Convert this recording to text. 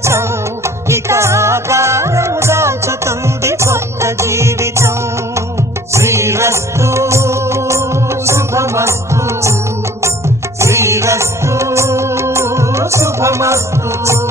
పుస్తకం ఇక ఆకారం దాచుతుంది కొత్త జీవితం. శ్రీరస్తు శుభమస్తు. శ్రీరస్తు శుభమస్తు.